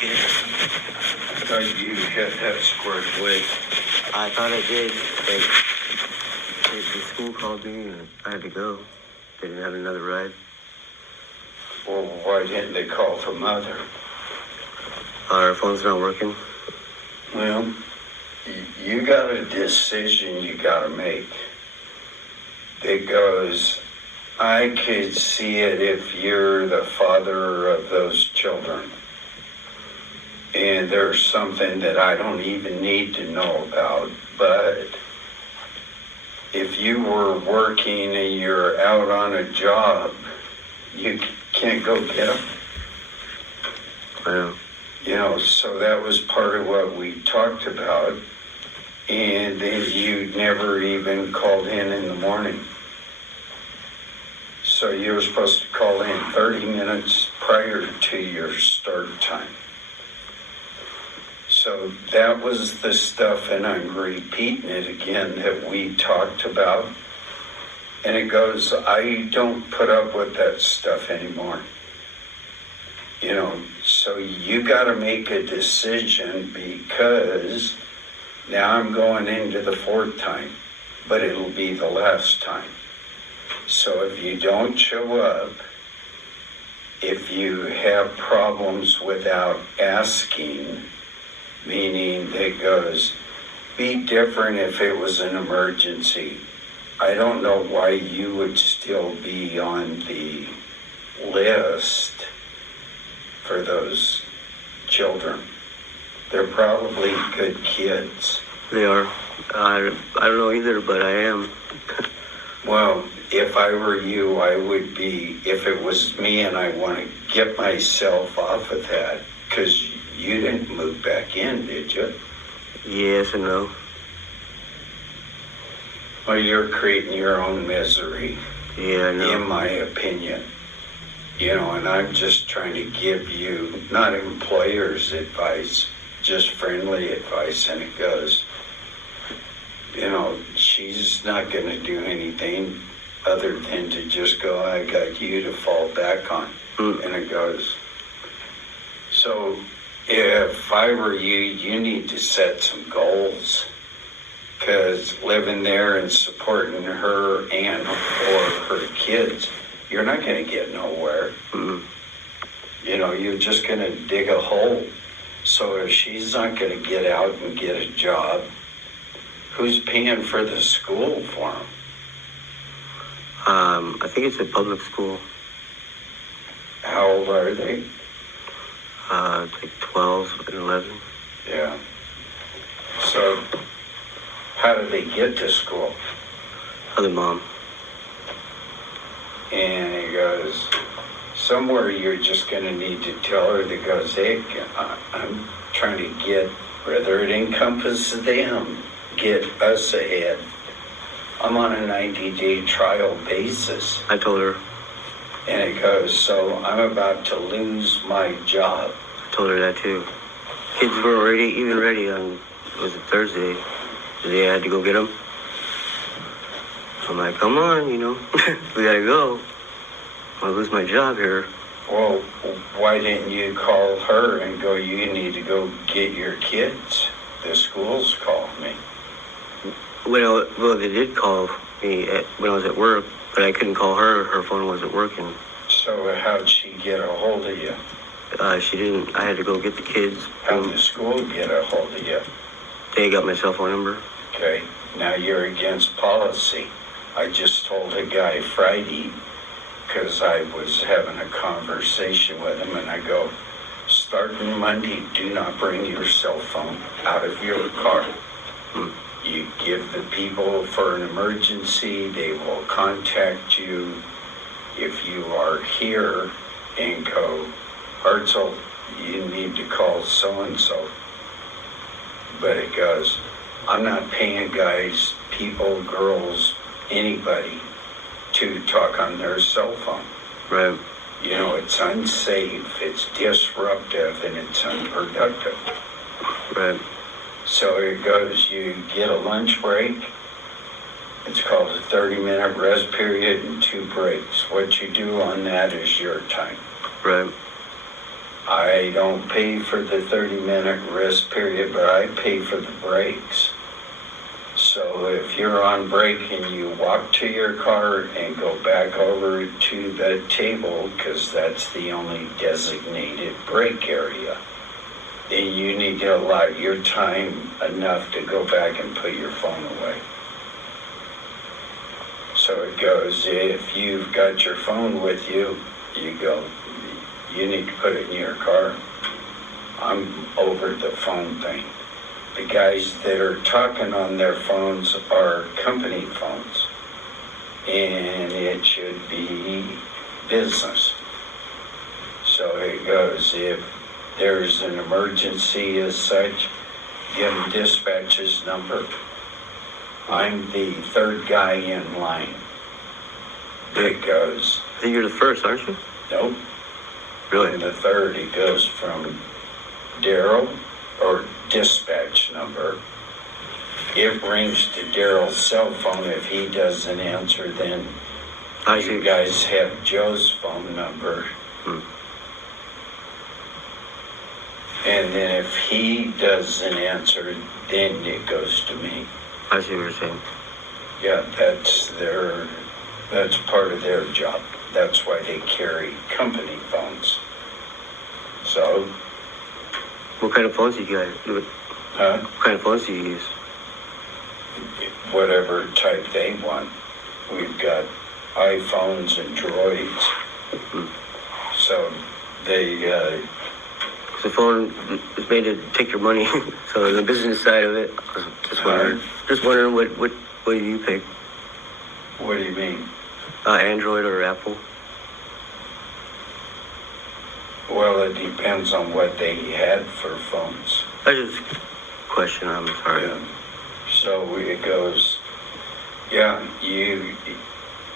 I thought you had that squared away. I thought I did, but the school called me and I had to go. They didn't have another ride. Well, why didn't they call the mother? Our phone's not working. Well, you got a decision you got to make. It goes, I could see it if you're the father of those children. And there's something that I don't even need to know about, but if you were working and you're out on a job, you can't go get them. I know. You know, so that was part of what we talked about. And then you never even called in the morning. So you were supposed to call in 30 minutes prior to your start time. So that was the stuff, and I'm repeating it again, that we talked about. And it goes, I don't put up with that stuff anymore. You know, so you got to make a decision, because now I'm going into the fourth time, but it'll be the last time. So if you don't show up, if you have problems without asking, meaning it goes, be different if it was an emergency. I don't know why you would still be on the list for those children. They're probably good kids. They are. I don't know either, but I am. Well, if I were you, I would be, if it was me and I want to get myself off of that, because you didn't move back in, did you? Yes and no. Well, you're creating your own misery, Yeah, I know. in my opinion. You know, and I'm just trying to give you, not employer's advice, just friendly advice, and it goes, you know, she's not going to do anything other than to just go, I got you to fall back on. And it goes, so if I were you, you need to set some goals, because living there and supporting her and or her kids, you're not going to get nowhere. You know, you're just going to dig a hole. So if she's not going to get out and get a job, who's paying for the school for them? I think it's a public school. How old are they? It's like 12 and 11. Yeah. So how do they get to school? Other mom. And he goes, somewhere you're just going to need to tell her that goes, hey, I'm trying to get, whether it encompasses them, get us ahead. I'm on a 90-day trial basis. I told her. And it goes, so I'm about to lose my job. I told her that too. Kids weren't even ready on, was it Thursday? They had to go get them. I'm like, come on, you know, we gotta go. I'll lose my job here. Well, why didn't you call her and go, you need to go get your kids? The schools called me. Well, they did call me when I was at work, but I couldn't call her. Her phone wasn't working. So how'd she get a hold of you? She didn't. I had to go get the kids. How'd the school get a hold of you? They got my cell phone number. Okay, now you're against policy. I just told a guy Friday, because I was having a conversation with him, and I go, starting Monday, do not bring your cell phone out of your car. You give the people for an emergency, they will contact you. If you are here and go, Hartzell, you need to call so-and-so. But it goes, I'm not paying guys, people, girls, anybody to talk on their cell phone. Right. You know, it's unsafe, it's disruptive, and it's unproductive. Right. So it goes, you get a lunch break. It's called a 30-minute rest period and 2 breaks. What you do on that is your time. Right. I don't pay for the 30-minute rest period, but I pay for the breaks. So if you're on break and you walk to your car and go back over to the table, because that's the only designated break area, then you need to allow your time enough to go back and put your phone away. So it goes, if you've got your phone with you, you go, you need to put it in your car. I'm over the phone thing. The guys that are talking on their phones are company phones, and it should be business. So it goes, if there's an emergency as such, give them dispatch's number. I'm the third guy in line. It goes, I think you're the first, aren't you? nope. Really? And the third, it goes from Daryl, or dispatch number. It rings to Daryl's cell phone. If he doesn't answer, then I you see. guys have Joe's phone number. And then if he doesn't answer, then it goes to me. I see what you're saying. Yeah, that's part of their job. That's why they carry company phones. So, What kind of phones do you guys? What kind of phones do you use? whatever type they want. We've got iPhones and Droids. So they, The phone is made to take your money. So the business side of it, I was just wondering what do you pick? what do you mean? Android or Apple? Well, it depends on what they had for phones. I just question. I'm sorry. Yeah. So it goes, yeah,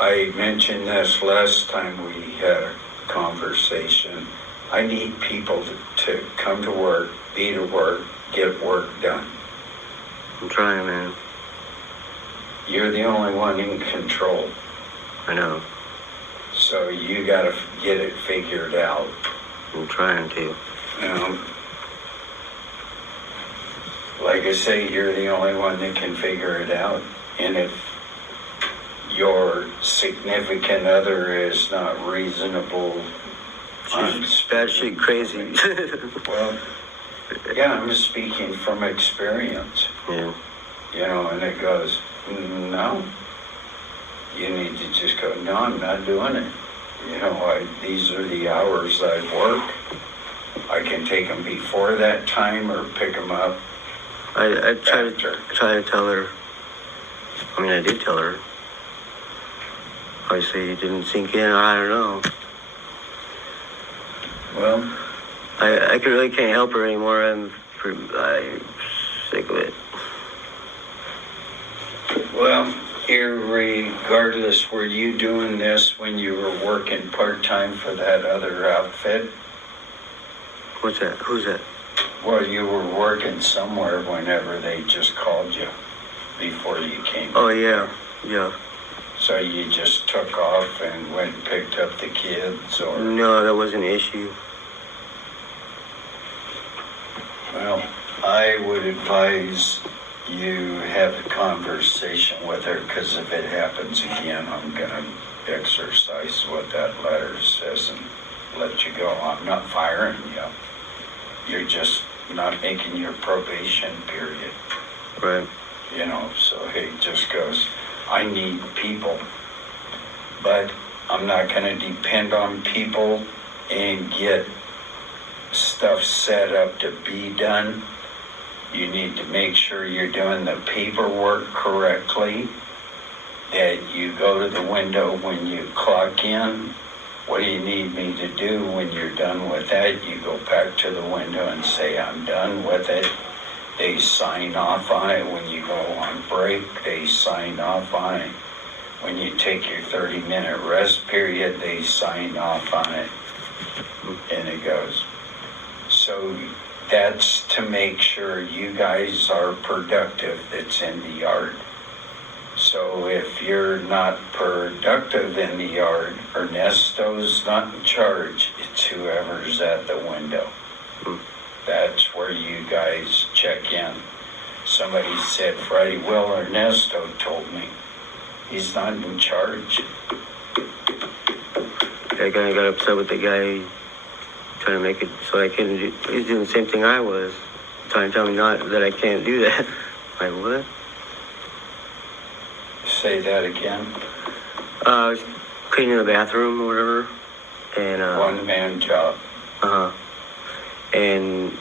I mentioned this last time we had a conversation. I need people to come to work, be to work, get work done. I'm trying, man. You're the only one in control. I know. So you gotta get it figured out. I'm trying to. Like I say, you're the only one that can figure it out. And if your significant other is not reasonable, She's bad shit crazy. well, yeah, I'm just speaking from experience, Yeah. and it goes, no. You need to just go, no, I'm not doing it. These are the hours I work. I can take them before that time or pick them up I try after. to tell her. I mean, I did tell her. Obviously, it didn't sink in. I don't know. Well, I really can't help her anymore. I'm sick of it. well, irregardless, were you doing this when you were working part-time for that other outfit? What's that? Who's that? Well, you were working somewhere whenever they just called you before you came. Oh, yeah. Yeah. So you just took off and went and picked up the kids, or? No, that wasn't an issue. Well, I would advise you have a conversation with her, because if it happens again, I'm gonna exercise what that letter says and let you go. I'm not firing you. You're just not making your probation period. Right. So it just goes, I need people, but I'm not going to depend on people and get stuff set up to be done. You need to make sure you're doing the paperwork correctly, that you go to the window when you clock in. What do you need me to do when you're done with that? You go back to the window and say, I'm done with it. They sign off on it. When you go on break, they sign off on it. When you take your 30-minute rest period, they sign off on it. And it goes. So that's to make sure you guys are productive that's in the yard. So if you're not productive in the yard, Ernesto's not in charge, it's whoever's at the window. That's where you guys check in. Somebody said Friday. Will Ernesto told me he's not in charge. I kind of got upset with the guy trying to make it so I couldn't do. He's doing the same thing I was, trying to tell me not that I can't do that. Like what? Say that again. I was cleaning the bathroom or whatever, and One-man job. And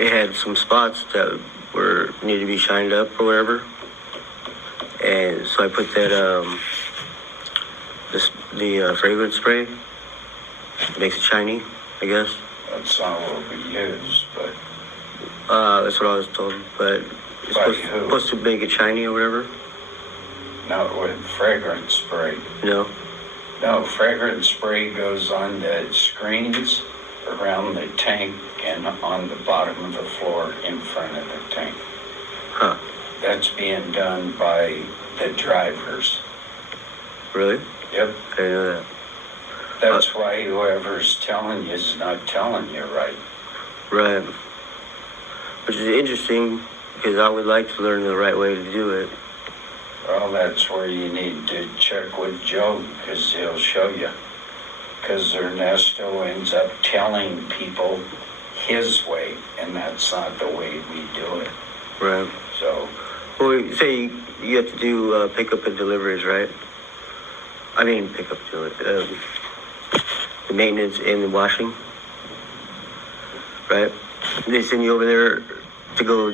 it had some spots that needed to be shined up or whatever, and so I put that the fragrance spray. Makes it shiny, I guess. That's not what we use, but That's what I was told, but it's By supposed, who? supposed to make it shiny or whatever. not with fragrance spray. No. No, fragrance spray goes on the screens around the tank and on the bottom of the floor in front of the tank. Huh. That's being done by the drivers. Really? Yep. I didn't know that. That's why whoever's telling you is not telling you right. Right. Which is interesting because I would like to learn the right way to do it. Well, that's where you need to check with Joe, because he'll show you. Because Ernesto ends up telling people his way, and that's not the way we do it. Right. So, Well, you say you have to do pickup and deliveries, right? I mean, pickup delivery. The maintenance and the washing, right? They send you over there to go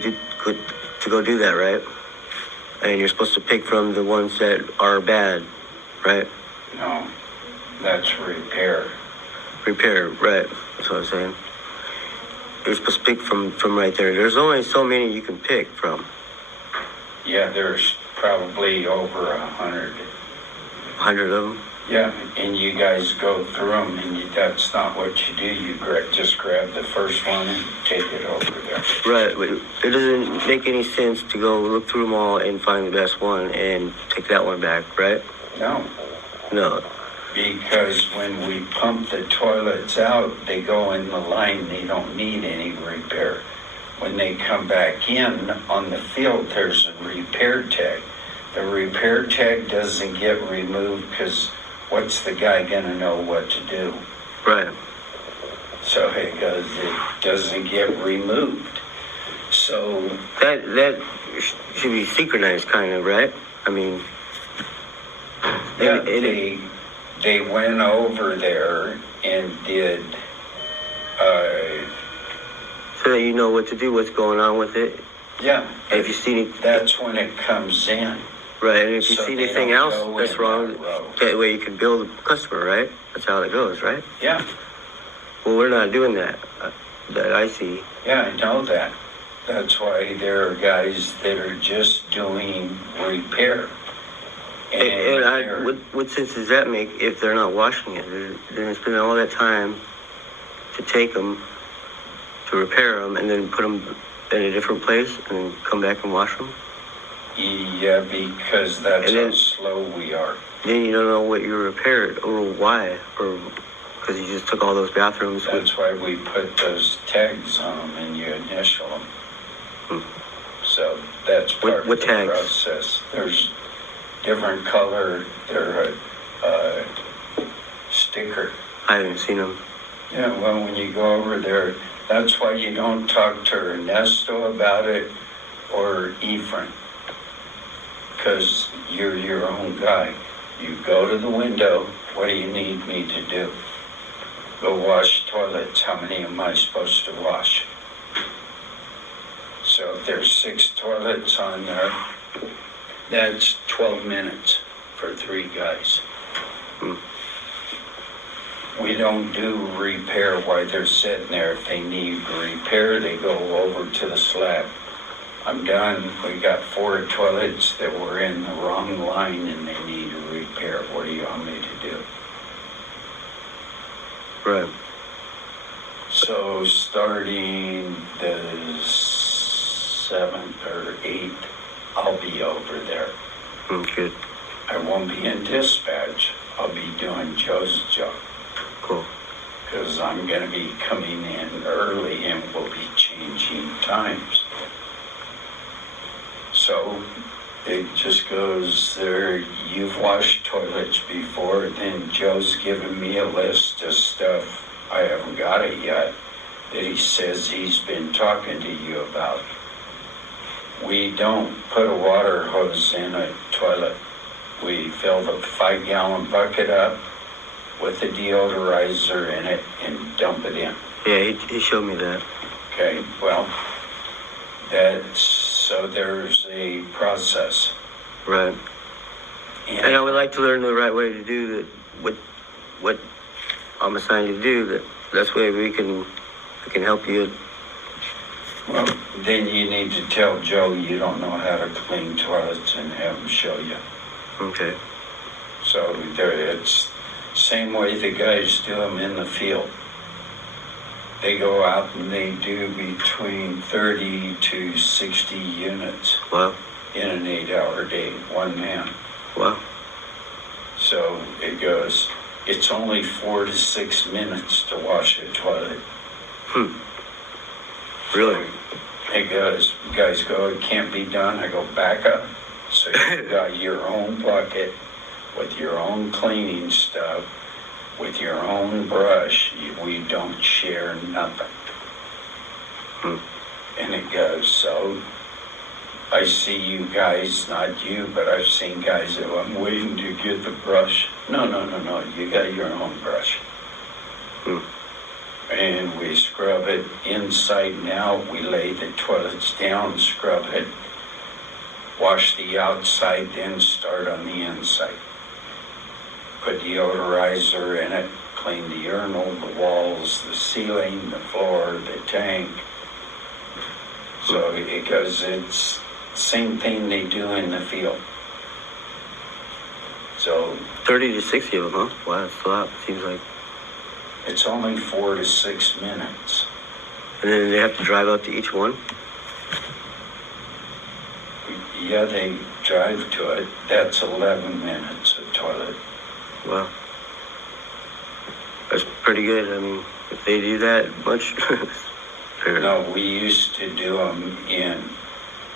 do that, right? And you're supposed to pick from the ones that are bad, right? no, that's repair. Repair, right? That's what I'm saying. You're supposed to pick from right there. There's only so many you can pick from. Yeah, there's probably over 100. 100 of them. Yeah, and you guys go through them, and that's not what you do. You just grab the first one and take it over there. Right, but it doesn't make any sense to go look through them all and find the best one and take that one back, right? No, No. because when we pump the toilets out, they go in the line. They don't need any repair. When they come back in on the field, there's a repair tag. The repair tag doesn't get removed because what's the guy gonna know what to do? Right. So it doesn't get removed. So That should be synchronized, kind of, right? I mean, yeah, and they went over there and did. so that you know what to do, what's going on with it. Yeah, And if you see any, that's when it comes in. right, and if you So see they anything don't else go that's in wrong, that row. that way you can build a customer, right? That's how it goes, right? Yeah, Well, we're not doing that. That I see. yeah, I know that. That's why there are guys that are just doing repair. What sense does that make if they're not washing it? They're spending all that time to take them, to repair them, and then put them in a different place, and then come back and wash them. Yeah, because that's And then- how slow we are. Then you don't know what you repaired or why, or because you just took all those bathrooms. That's why we put those tags on them and you initial them. So that's part What of the tags? process. There's different color. They're a sticker. I haven't seen them. Yeah, well, when you go over there, that's why you don't talk to Ernesto about it or Ephraim, because you're your own guy. You go to the window. What do you need me to do? Go wash toilets. How many am I supposed to wash? So if there's 6 toilets on there, that's 12 minutes for 3 guys. We don't do repair while they're sitting there. If they need repair, they go over to the slab. I'm done. We got 4 toilets that were in the wrong line and they need a repair. What do you want me to do? Right. So starting the 7th or 8th, I'll be over there. Good. I won't be in dispatch. I'll be doing Joe's job. Cool. because I'm going to be coming in early and we'll be changing times. So it just goes there. You've washed toilets before, then Joe's given me a list of stuff. I haven't got it yet that he says he's been talking to you about. We don't put a water hose in a toilet. We fill the 5-gallon bucket up with a deodorizer in it and dump it in. Yeah, he showed me that. Okay, well, so there's a process. Right. And I would like to learn the right way to do that, what I'm assigned to do. That's way we can help you. Well, then you need to tell Joe you don't know how to clean toilets and have him show you. Okay. So it's same way the guys do them in the field. They go out and they do between 30 to 60 units. Wow. In an 8-hour day, one man. Wow. So it goes, it's only 4 to 6 minutes to wash a toilet. Really? It goes, guys go, it can't be done. I go, back up. So you got your own bucket with your own cleaning stuff, with your own brush. We don't share nothing. And it goes, so I see you guys, not you, but I've seen guys that I'm waiting to get the brush. No, you got your own brush. And we scrub it inside and out. We lay the toilets down, scrub it, wash the outside, then start on the inside. Put deodorizer in it, clean the urinal, the walls, the ceiling, the floor, the tank. So because it's same thing they do in the field. So 30 to 60 of them, huh? Wow, that's a lot. Seems like. it's only 4 to 6 minutes. And then they have to drive out to each one? Yeah, they drive to it. That's 11 minutes of toilet. Wow. That's pretty good. I mean, if they do that much. No, we used to do them in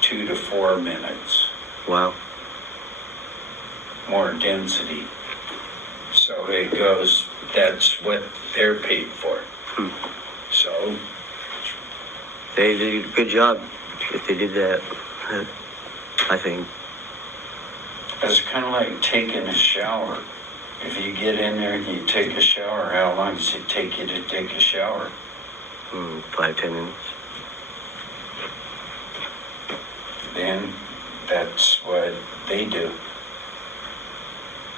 2 to 4 minutes. Wow. More density. So it goes, that's what they're paid for. So They did a good job if they did that, I think. it's kind of like taking a shower. If you get in there and you take a shower, how long does it take you to take a shower? 5-10 minutes. Then that's what they do.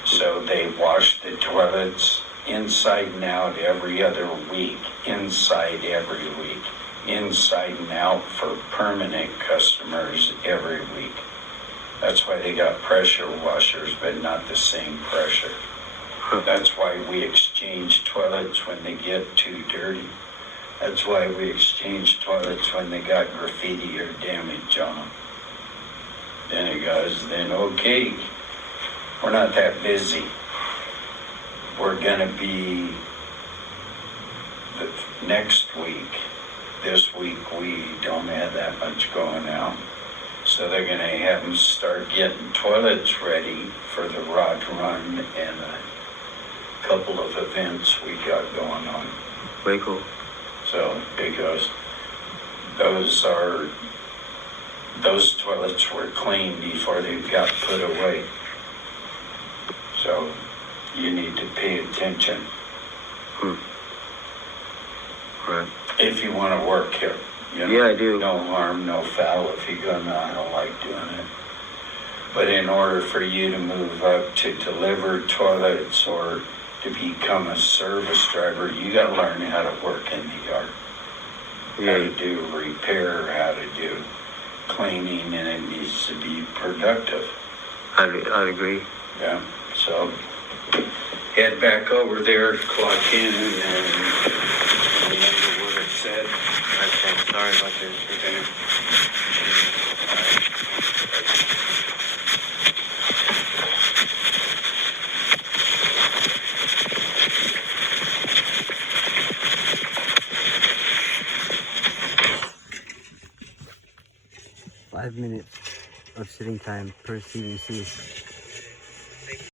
So they wash the toilets inside and out every other week, inside every week, inside and out for permanent customers every week. That's why they got pressure washers, but not the same pressure. That's why we exchange toilets when they get too dirty. That's why we exchange toilets when they got graffiti or damage on them. Then it goes, then okay, we're not that busy. We're gonna be next week. This week we don't have that much going out. So they're gonna have them start getting toilets ready for the Rod Run and a couple of events we got going on. Very cool. So because those toilets were clean before they got put away. So you need to pay attention. Right. If you want to work here. You know, Yeah, I do. No harm, no foul if you go, no, I don't like doing it. But in order for you to move up to deliver toilets or to become a service driver, you got to learn how to work in the yard. How to do repair, how to do cleaning, and it needs to be productive. I'd agree. Yeah, so head back over there, clock in, and remember what it said. Okay, sorry about this. Okay. sitting time per CDC.